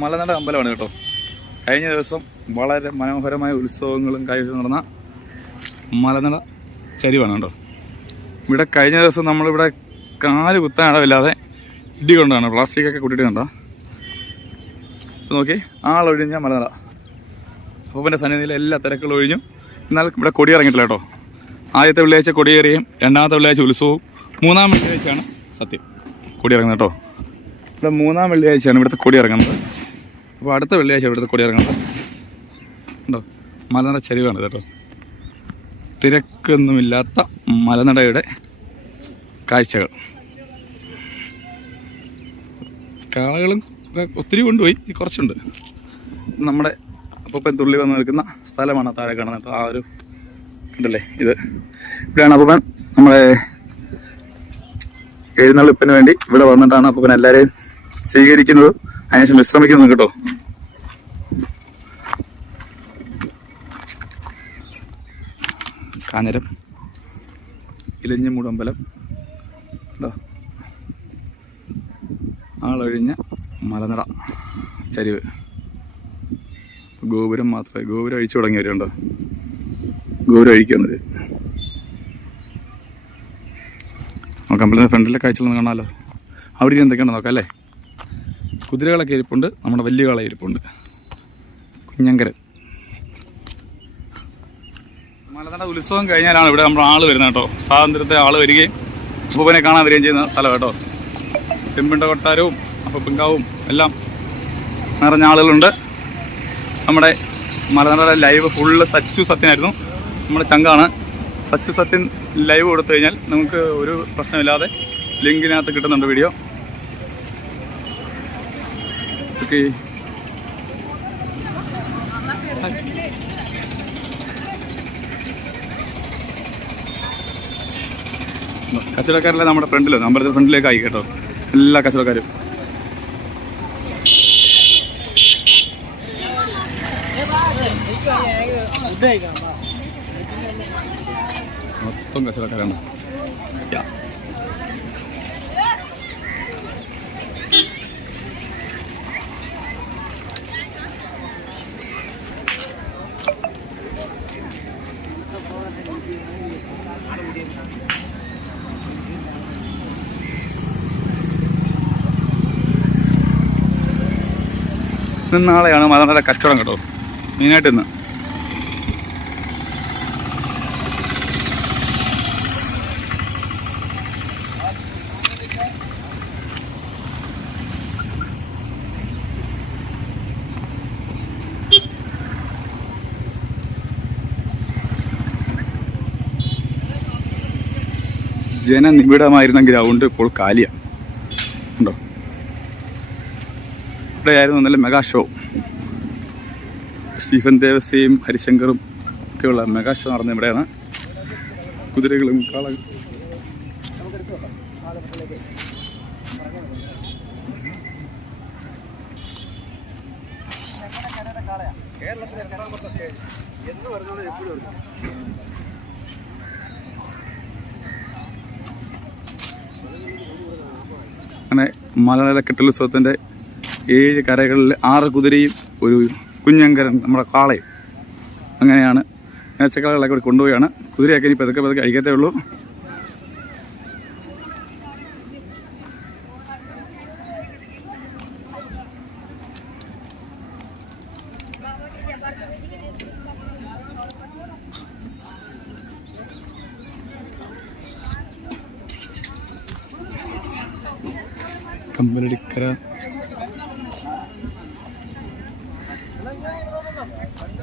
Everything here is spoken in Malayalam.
മലനട അമ്പലമാണ് കേട്ടോ. കഴിഞ്ഞ ദിവസം വളരെ മനോഹരമായ ഉത്സവങ്ങളും കാര്യങ്ങളും നടന്ന മലനട ചരിവാണ് കേട്ടോ. ഇവിടെ കഴിഞ്ഞ ദിവസം നമ്മളിവിടെ കാൽ കുത്താൻ ഇടവില്ലാതെ ഇടി കൊണ്ടാണ് പ്ലാസ്റ്റിക്കൊക്കെ കൂട്ടിയിട്ട് കണ്ടോ? നോക്കി ആളൊഴിഞ്ഞ മലനട. അപ്പൂപ്പന്റെ സന്നിധിയിൽ എല്ലാ തിരക്കുകളും ഒഴിഞ്ഞു. എന്നാൽ ഇവിടെ കൊടി ഇറങ്ങിയിട്ടില്ല കേട്ടോ. ആദ്യത്തെ വെള്ളിയാഴ്ച കൊടിയേറിയും രണ്ടാമത്തെ വെള്ളിയാഴ്ച ഉത്സവവും മൂന്നാം വെള്ളിയാഴ്ചയാണ് സത്യം. കൊടിയിറങ്ങുന്നത് കേട്ടോ. ഇവിടെ മൂന്നാം വെള്ളിയാഴ്ചയാണ് ഇവിടുത്തെ കൊടി ഇറങ്ങുന്നത് അപ്പോൾ അടുത്ത വെള്ളിയാഴ്ച ഇവിടുത്തെ കൊടി ഇറങ്ങുന്നത് ഉണ്ടോ മലനട ചരിവാണ് കേട്ടോ. തിരക്കൊന്നുമില്ലാത്ത മലനടയുടെ കാഴ്ചകൾ. കാളകളും ഒത്തിരി കൊണ്ടുപോയി. കുറച്ചുണ്ട്. നമ്മുടെ അപ്പൂപ്പൻ തുള്ളി വന്ന് നിൽക്കുന്ന സ്ഥലമാണ് താഴെ കാണുന്നത്. ആ ഒരു ഉണ്ടല്ലേ ഇത്? ഇവിടെയാണ് അപ്പൂപ്പൻ. നമ്മളെ എഴുന്നള്ളിപ്പിന് വേണ്ടി ഇവിടെ വന്നിട്ടാണ് അപ്പൂപ്പൻ എല്ലാവരെയും സ്വീകരിക്കുന്നത് അതിനുശേഷം വിശ്രമിക്കുന്നു കേട്ടോ. കാഞ്ഞരം. ഇലഞ്ഞിമൂടമ്പലം കേട്ടോ. ആളൊഴിഞ്ഞ മലനട. ചരിവ്. ഗോപുരം മാത്രമേ ഗോപുരം അഴിച്ചു തുടങ്ങിയവരുണ്ടോ? ഗോപുരം അഴിക്കുന്നത് നമുക്ക് അമ്പലത്തിന്റെ ഫ്രണ്ടിലെ കാഴ്ചകളൊന്നും കാണാമല്ലോ അവിടെ എന്തൊക്കെയാണ് നോക്കാം അല്ലേ? കുതിരകളൊക്കെ ഇരിപ്പുണ്ട്. നമ്മുടെ വലിയ കാള ഇരിപ്പുണ്ട്. കുഞ്ഞങ്കരൻ. മലനട ഉത്സവം കഴിഞ്ഞാലാണ് ഇവിടെ നമ്മൾ ആൾ വരുന്നത് കേട്ടോ. സ്വാതന്ത്ര്യത്തെ ആൾ വരികയും അപ്പൂപ്പനെ കാണാൻ വരികയും ചെയ്യുന്ന സ്ഥലം കേട്ടോ. ചെമ്പിണ്ട കൊട്ടാരവും അപ്പപ്പിങ്കാവും എല്ലാം നിറഞ്ഞ ആളുകളുണ്ട്. നമ്മുടെ മലനട ലൈവ് ഫുള്ള് സച്ചു സത്യനായിരുന്നു നമ്മുടെ ചങ്കാണ്. സച്ചു സത്യൻ ലൈവ് കൊടുത്തു കഴിഞ്ഞാൽ നമുക്ക് ഒരു പ്രശ്നമില്ലാതെ ലിങ്കിനകത്ത് കിട്ടുന്നുണ്ട് വീഡിയോ ഓക്കെ കച്ചവടക്കാരെല്ലാം നമ്മുടെ ഫ്രണ്ടിലോ അമ്പലത്തിൽ ഫ്രണ്ടിലേക്ക് ആയി കേട്ടോ. എല്ലാ കച്ചവടക്കാരും. മൊത്തം കച്ചവടക്കാരാണ്. യാ. ഇന്ന് നാളെയാണ് മലനട കച്ചവടം കേട്ടോ മെയിനായിട്ട് ഇന്ന്. ജനനിബിഡമായിരുന്ന ഗ്രൗണ്ട് ഇപ്പോൾ കാലിയാണ്. ഉണ്ടോ? ഇവിടെയായിരുന്നു നല്ല മെഗാ ഷോ. സ്റ്റീഫൻ ദേവസ്യയും ഹരിശങ്കറും ഒക്കെയുള്ള മെഗാ ഷോ നടന്ന ഇവിടെയാണ്. കുതിരകളും കാള അങ്ങനെ മലയാള കെട്ടലുത്സവത്തിന്റെ ഏഴ് കരകളിൽ ആറ് കുതിരയും ഒരു കുഞ്ഞങ്കരൻ നമ്മുടെ കാളയും അങ്ങനെയാണ്. നേച്ചക്കളകളൊക്കെ കൂടി കൊണ്ടുപോയാണ്. കുതിരയൊക്കെ ഇനി പതുക്കെ പതുക്കെ അഴിക്കത്തേ ഉള്ളൂ. കമ്പലടിക്കര